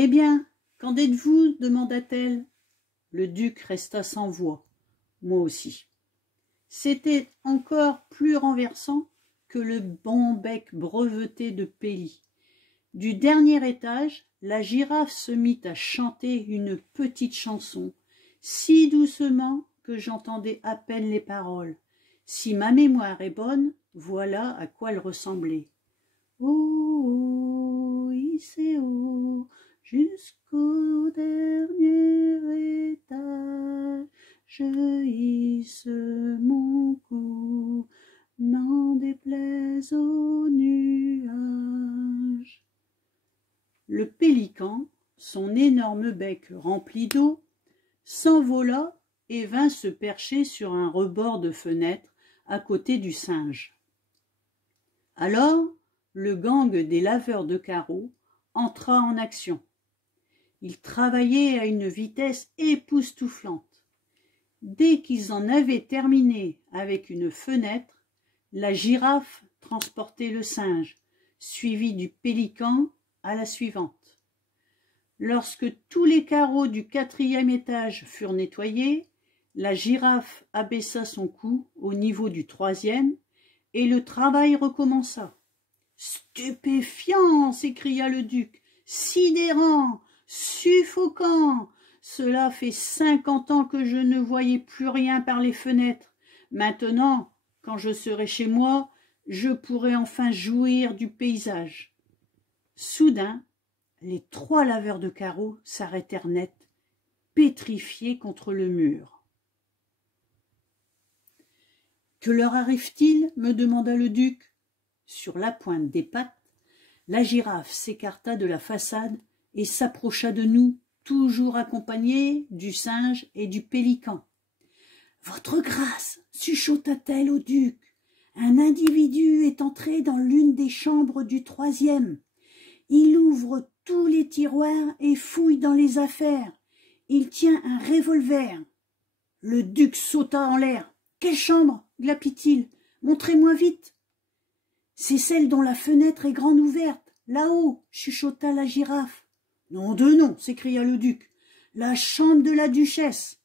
Eh bien, qu'en dites-vous demanda-t-elle. Le duc resta sans voix. Moi aussi. C'était encore plus renversant que le bon bec breveté de Pélie. Du dernier étage, la girafe se mit à chanter une petite chanson, si doucement que j'entendais à peine les paroles. Si ma mémoire est bonne, voilà à quoi elle ressemblait. Oh, haut, jusqu'au dernier étage, je hisse mon cou, n'en déplaise aux nuages. Le pélican, son énorme bec rempli d'eau, s'envola et vint se percher sur un rebord de fenêtre à côté du singe. Alors, le gang des laveurs de carreaux entra en action. Ils travaillaient à une vitesse époustouflante. Dès qu'ils en avaient terminé avec une fenêtre, la girafe transportait le singe, suivi du pélican à la suivante. Lorsque tous les carreaux du 4e étage furent nettoyés, la girafe abaissa son cou au niveau du 3e et le travail recommença. Stupéfiant, s'écria le duc, sidérant, suffocant. Cela fait 50 ans que je ne voyais plus rien par les fenêtres. Maintenant, quand je serai chez moi, je pourrai enfin jouir du paysage. Soudain, les 3 laveurs de carreaux s'arrêtèrent net, pétrifiés contre le mur. « Que leur arrive-t-il » me demanda le duc. Sur la pointe des pattes, la girafe s'écarta de la façade et s'approcha de nous, toujours accompagnée du singe et du pélican. « Votre grâce, chuchota-t-elle au duc, un individu est entré dans l'une des chambres du 3e. Il ouvre tous les tiroirs et fouille dans les affaires. Il tient un revolver. » Le duc sauta en l'air. « Quelle chambre » glapit-il. « Montrez-moi vite. » « C'est celle dont la fenêtre est grande ouverte, là-haut, » chuchota la girafe. « Nom de nom » s'écria le duc. « La chambre de la duchesse.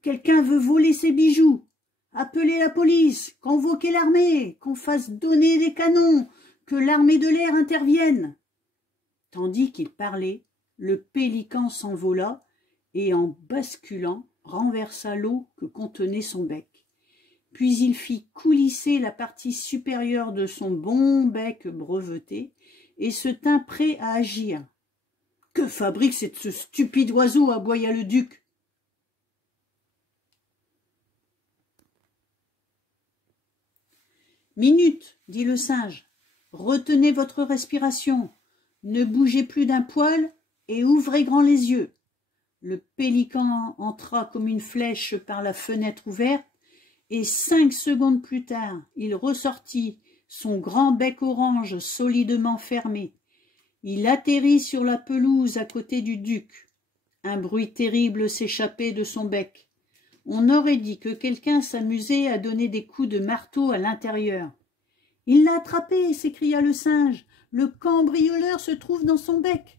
Quelqu'un veut voler ses bijoux. Appelez la police, convoquez l'armée, qu'on fasse donner des canons, que l'armée de l'air intervienne. » Tandis qu'il parlait, le pélican s'envola et, en basculant, renversa l'eau que contenait son bec. Puis il fit coulisser la partie supérieure de son bon bec breveté et se tint prêt à agir. « Que fabrique ce stupide oiseau » aboya le duc. « Minute » dit le singe, « retenez votre respiration, ne bougez plus d'un poil et ouvrez grand les yeux. » Le pélican entra comme une flèche par la fenêtre ouverte, et 5 secondes plus tard, il ressortit, son grand bec orange solidement fermé. Il atterrit sur la pelouse à côté du duc. Un bruit terrible s'échappait de son bec. On aurait dit que quelqu'un s'amusait à donner des coups de marteau à l'intérieur. « Il l'a attrapé » s'écria le singe. « Le cambrioleur se trouve dans son bec. »«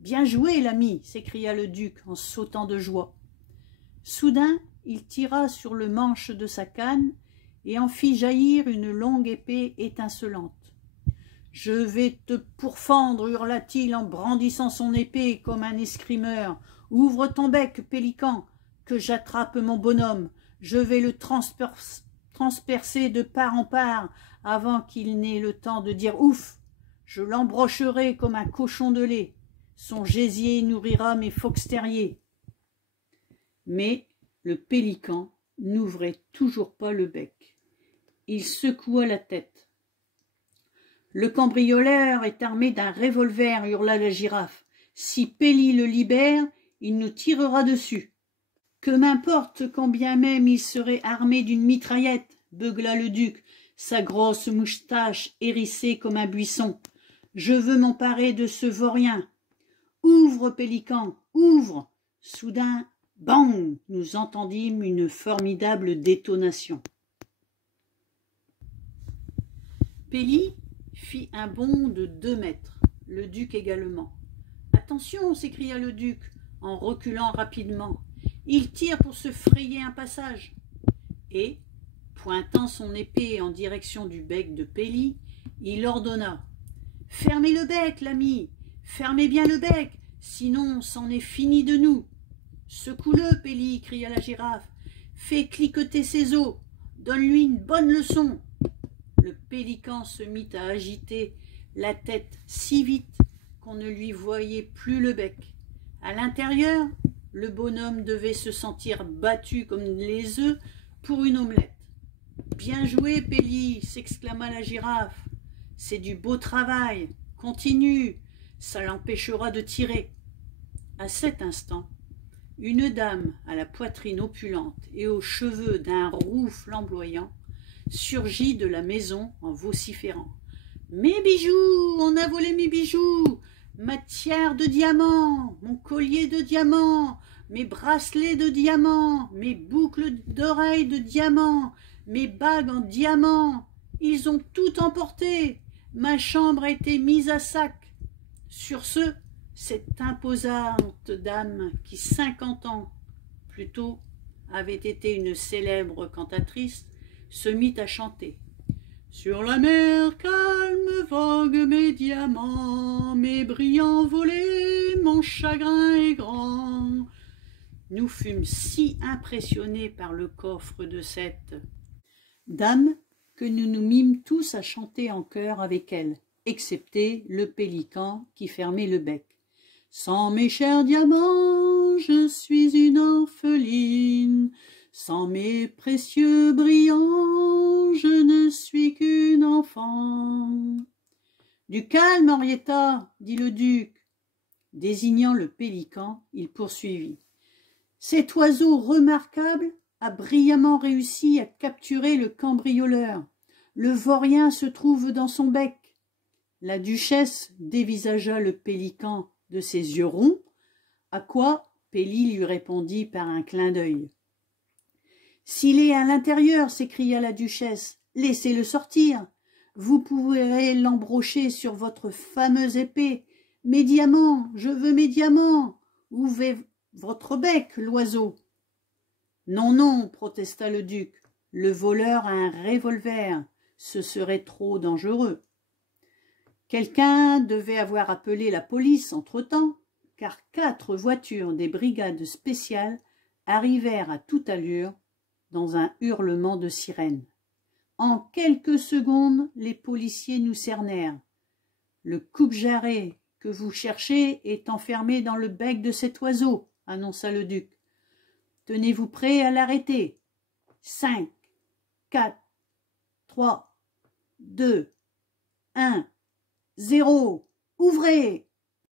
Bien joué, l'ami » s'écria le duc en sautant de joie. Soudain, il tira sur le manche de sa canne et en fit jaillir une longue épée étincelante. « Je vais te pourfendre » hurla-t-il en brandissant son épée comme un escrimeur. « Ouvre ton bec, pélican, que j'attrape mon bonhomme. Je vais le transpercer de part en part avant qu'il n'ait le temps de dire « ouf ». Je l'embrocherai comme un cochon de lait. Son gésier nourrira mes fox terriers. Mais le pélican n'ouvrait toujours pas le bec. Il secoua la tête. « Le cambrioleur est armé d'un revolver » hurla la girafe. « Si Pélie le libère, il nous tirera dessus. »« Que m'importe quand bien même il serait armé d'une mitraillette » beugla le duc, sa grosse moustache hérissée comme un buisson. « Je veux m'emparer de ce vaurien. Ouvre, pélican, ouvre !» Soudain, bang, nous entendîmes une formidable détonation. Pélie fit un bond de 2 mètres, le duc également. Attention, s'écria le duc, en reculant rapidement. Il tire pour se frayer un passage. Et, pointant son épée en direction du bec de Pélie, il ordonna. Fermez le bec, l'ami, fermez bien le bec, sinon c'en est fini de nous. Secoue-le, Pélie, cria la girafe. Fais cliqueter ses os, donne-lui une bonne leçon. Le pélican se mit à agiter la tête si vite qu'on ne lui voyait plus le bec. À l'intérieur, le bonhomme devait se sentir battu comme les œufs pour une omelette. « Bien joué, Pélie !» s'exclama la girafe. « C'est du beau travail. Continue, ça l'empêchera de tirer. » À cet instant, une dame à la poitrine opulente et aux cheveux d'un roux flamboyant surgit de la maison en vociférant. « Mes bijoux, on a volé mes bijoux, ma tiare de diamants, mon collier de diamants, mes bracelets de diamants, mes boucles d'oreilles de diamants, mes bagues en diamants, ils ont tout emporté, ma chambre a été mise à sac. » Sur ce, cette imposante dame qui 50 ans plus tôt avait été une célèbre cantatrice se mit à chanter. Sur la mer calme voguent mes diamants, mes brillants volets, mon chagrin est grand. Nous fûmes si impressionnés par le coffre de cette dame que nous nous mîmes tous à chanter en chœur avec elle, excepté le pélican qui fermait le bec. Sans mes chers diamants, je suis une orpheline. Sans mes précieux brillants, je ne suis qu'une enfant. Du calme, Henrietta, dit le duc. Désignant le pélican, il poursuivit. Cet oiseau remarquable a brillamment réussi à capturer le cambrioleur. Le vaurien se trouve dans son bec. La duchesse dévisagea le pélican de ses yeux ronds, à quoi Pélie lui répondit par un clin d'œil. « S'il est à l'intérieur, s'écria la duchesse, laissez-le sortir. Vous pourrez l'embrocher sur votre fameuse épée. Mes diamants, je veux mes diamants. Ouvrez votre bec, l'oiseau. » « Non, non, protesta le duc, le voleur a un revolver, ce serait trop dangereux. » Quelqu'un devait avoir appelé la police entre-temps, car 4 voitures des brigades spéciales arrivèrent à toute allure dans un hurlement de sirène. En quelques secondes, les policiers nous cernèrent. « Le coupe-jarret que vous cherchez est enfermé dans le bec de cet oiseau, » annonça le duc. « Tenez-vous prêt à l'arrêter. 5, 4, 3, 2, 1, 0, ouvrez !